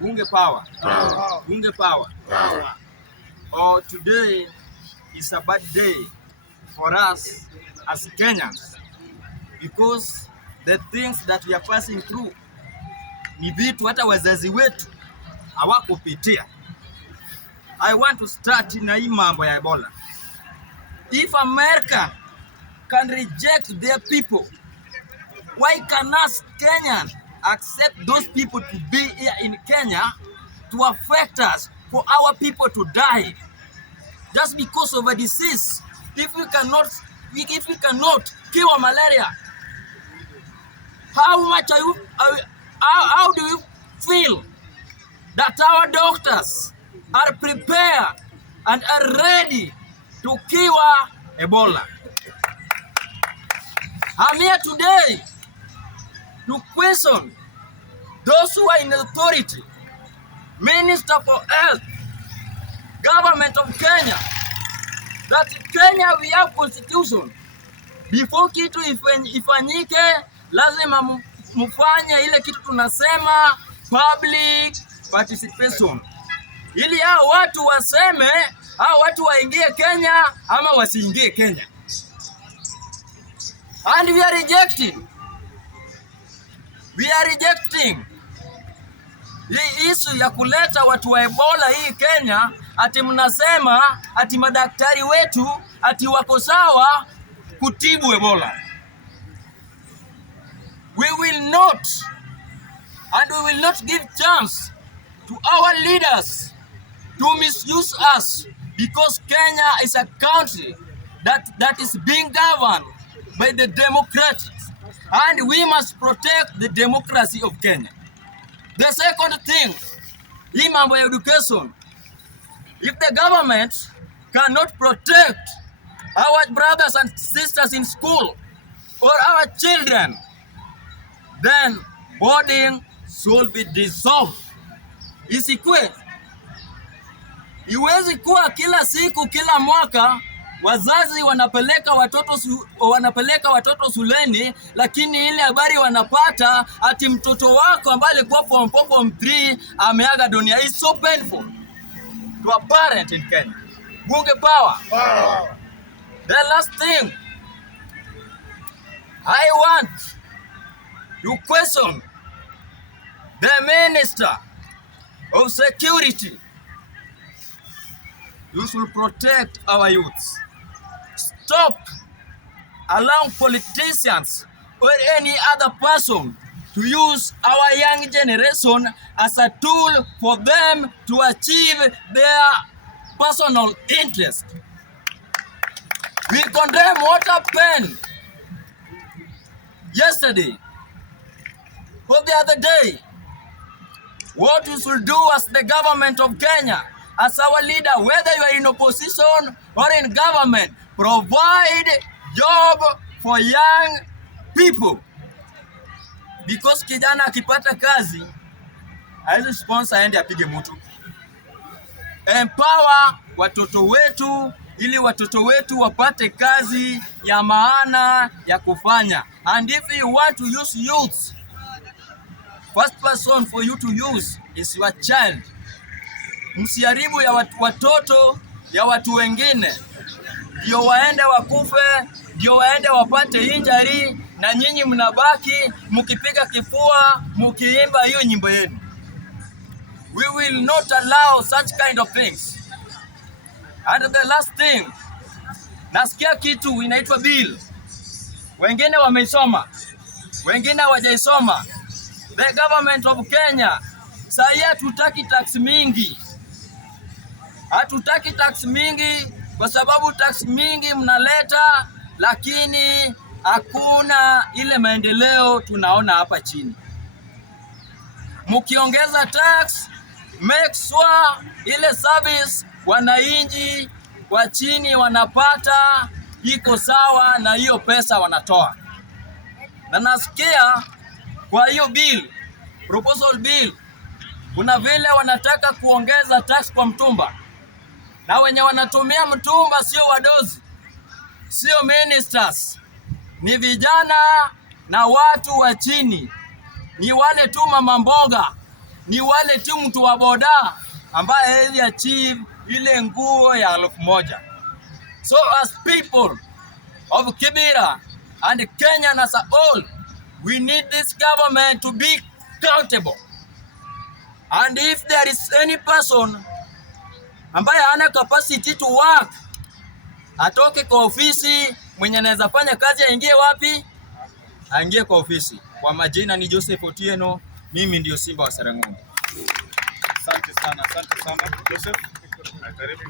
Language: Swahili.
Bunge power. Bunge power. Oh, today is a bad day for us as Kenyans because the things that we are passing through ni vitu hata wazazi wetu hawakupitia. I want to start na hii mambo ya Ebola. If America can reject their people, why can us Kenyans accept those people to be here in Kenya to affect us, for our people to die just because of a disease? If we cannot cure malaria, how do you feel that our doctors are prepared and are ready to cure Ebola? I'm here today to question those who are in authority, Minister for Health, Government of Kenya, that Kenya we have constitution. Before kitu ifanyike, lazima mufanye ile kitu tunasema public participation, ili hao watu waseme, hao watu waingie Kenya ama wasiingie Kenya. And we are rejecting hii issue ya kuleta watu wa Ebola hii Kenya, ati mnasema ati madaktari wetu ati wako sawa kutibu Ebola. We will not give chance to our leaders to misuse us, because Kenya is a country that is being governed by the democrats, and we must protect the democracy of Kenya. The second thing, hii mambo ya education. If the government cannot protect our brothers and sisters in school or our children, then boarding should be dissolved. Isikwe. Iwezi kuwa kila siku, kila mwaka wazazi wanapeleka watoto shuleni, lakini ile habari wanapata ati mtoto wako ambaye alikuwa form 4 form 3 ameaga dunia. It's so painful to a parent in Kenya. Bunge power. The last thing, I want to question the Minister of Security. You should protect our youths. Stop allowing politicians or any other person to use our young generation as a tool for them to achieve their personal interest. We condemn what happened yesterday or the other day. What we should do as the government of Kenya, as our leader, whether you are in opposition or in government, provide job for young people. Because kijana akipata kazi, haizi sponsor aende apige mtu. Empower watoto wetu, ili watoto wetu wapate kazi ya maana ya kufanya. And if you want to use youth, first person for you to use is your child. Msiharibu ya watoto ya watu wengine, ndio waende wakufe, ndio waende wapate injury, na nyinyi mnabaki mkipiga kifua mkiimba hiyo nyimbo yenu. We will not allow such kind of things. And the last thing, nasikia kitu inaitwa bill. Wengine wameisoma, wengine hawajaisoma. The government of Kenya, sasa hatutaki tax mingi. Hatutaki tax mingi kwa sababu tax mingi mnaleta, lakini hakuna ile maendeleo tunaona hapa chini. Mkiongeza tax, make sure ile service wananchi wa chini wanapata iko sawa na hiyo pesa wanatoa. Na nasikia kwa hiyo bill, proposal bill, kuna vile wanataka kuongeza tax kwa mtumba. Na wenye wanatumia mtumba sio wadozi, sio ministers, ni vijana na watu wa chini, ni wale tu mama mboga ni wale tu mtu wa boda ambaye hawezi achieve ile nguo ya 1,000. So as people of Kibera and Kenya as a whole, we need this government to be accountable. And if there is any person ambaye hana capacity to work, atoke kwa ofisi. Mwenye anaweza fanya kazi aingie wapi? Aingie kwa ofisi. Kwa majina ni Joseph Otieno, mimi ndio Simba wa Sereng'ombe. Asante sana Joseph. Karibu.